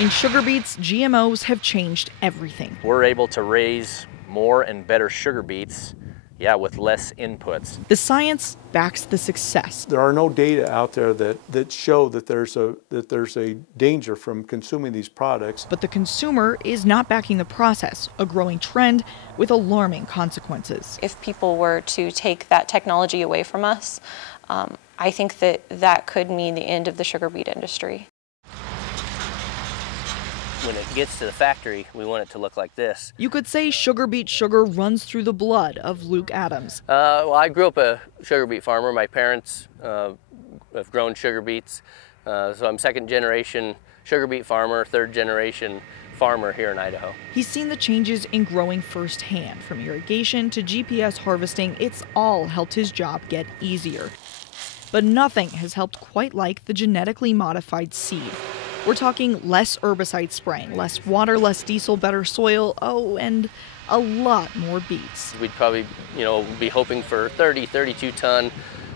In sugar beets, GMOs have changed everything. We're able to raise more and better sugar beets, with less inputs. The science backs the success. There are no data out there that show that there's a danger from consuming these products. But the consumer is not backing the process, a growing trend with alarming consequences. If people were to take that technology away from us, I think that could mean the end of the sugar beet industry. When it gets to the factory, we want it to look like this. You could say sugar beet sugar runs through the blood of Luke Adams. Well, I grew up a sugar beet farmer. My parents have grown sugar beets. So I'm second generation sugar beet farmer, third generation farmer here in Idaho. He's seen the changes in growing firsthand. From irrigation to GPS harvesting, it's all helped his job get easier. But nothing has helped quite like the genetically modified seed. We're talking less herbicide spraying, less water, less diesel, better soil, and a lot more beets. We'd probably, be hoping for 30, 32 ton,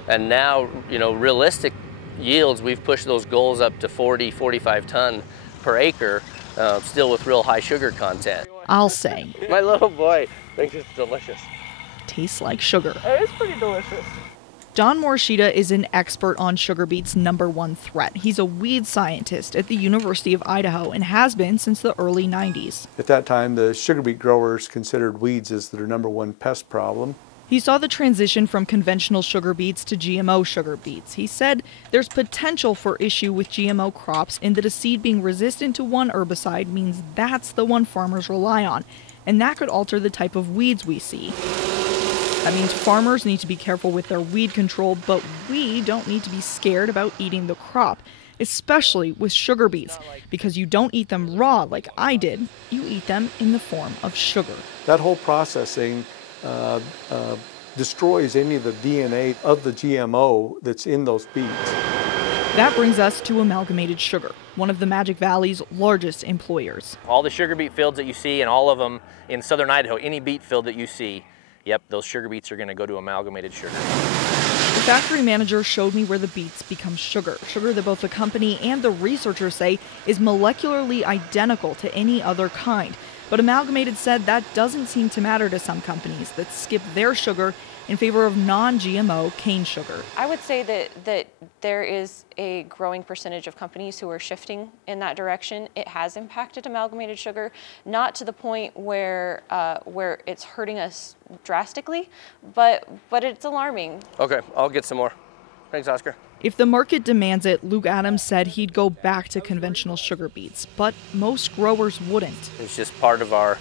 and now, realistic yields, we've pushed those goals up to 40, 45 ton per acre, still with real high sugar content. I'll say. My little boy thinks it's delicious. Tastes like sugar. It is pretty delicious. Don Morishita is an expert on sugar beets' #1 threat. He's a weed scientist at the University of Idaho and has been since the early 90s. At that time, the sugar beet growers considered weeds as their #1 pest problem. He saw the transition from conventional sugar beets to GMO sugar beets. He said there's potential for issue with GMO crops in that a seed being resistant to one herbicide means that's the one farmers rely on, and that could alter the type of weeds we see. That means farmers need to be careful with their weed control, but we don't need to be scared about eating the crop, especially with sugar beets, because you don't eat them raw like I did, you eat them in the form of sugar. That whole processing destroys any of the DNA of the GMO that's in those beets. That brings us to Amalgamated Sugar, one of the Magic Valley's largest employers. All the sugar beet fields that you see, and all of them in southern Idaho, any beet field that you see, those sugar beets are going to go to Amalgamated Sugar. The factory manager showed me where the beets become sugar that both the company and the researchers say is molecularly identical to any other kind. But Amalgamated said that doesn't seem to matter to some companies that skip their sugar in favor of non-GMO cane sugar. I would say that there is a growing percentage of companies who are shifting in that direction. It has impacted Amalgamated Sugar, not to the point where it's hurting us drastically, but it's alarming. Okay, I'll get some more. Thanks, Oscar. If the market demands it, Luke Adams said he'd go back to conventional sugar beets, but most growers wouldn't. It's just part of our,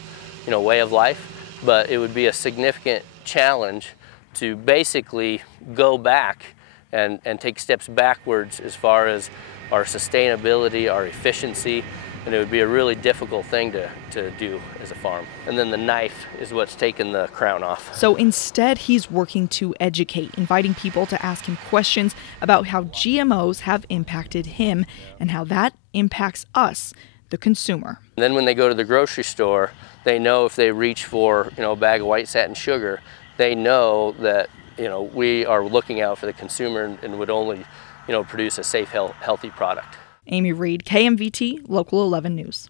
way of life, but it would be a significant challenge to basically go back and take steps backwards as far as our sustainability, our efficiency, and it would be a really difficult thing to do as a farm. And then the knife is what's taken the crown off. So instead, he's working to educate, inviting people to ask him questions about how GMOs have impacted him and how that impacts us, the consumer. And then when they go to the grocery store, they know if they reach for a bag of white satin sugar, they know that we are looking out for the consumer and would only produce a safe, healthy product. Amy Reed, KMVT, Local 11 News.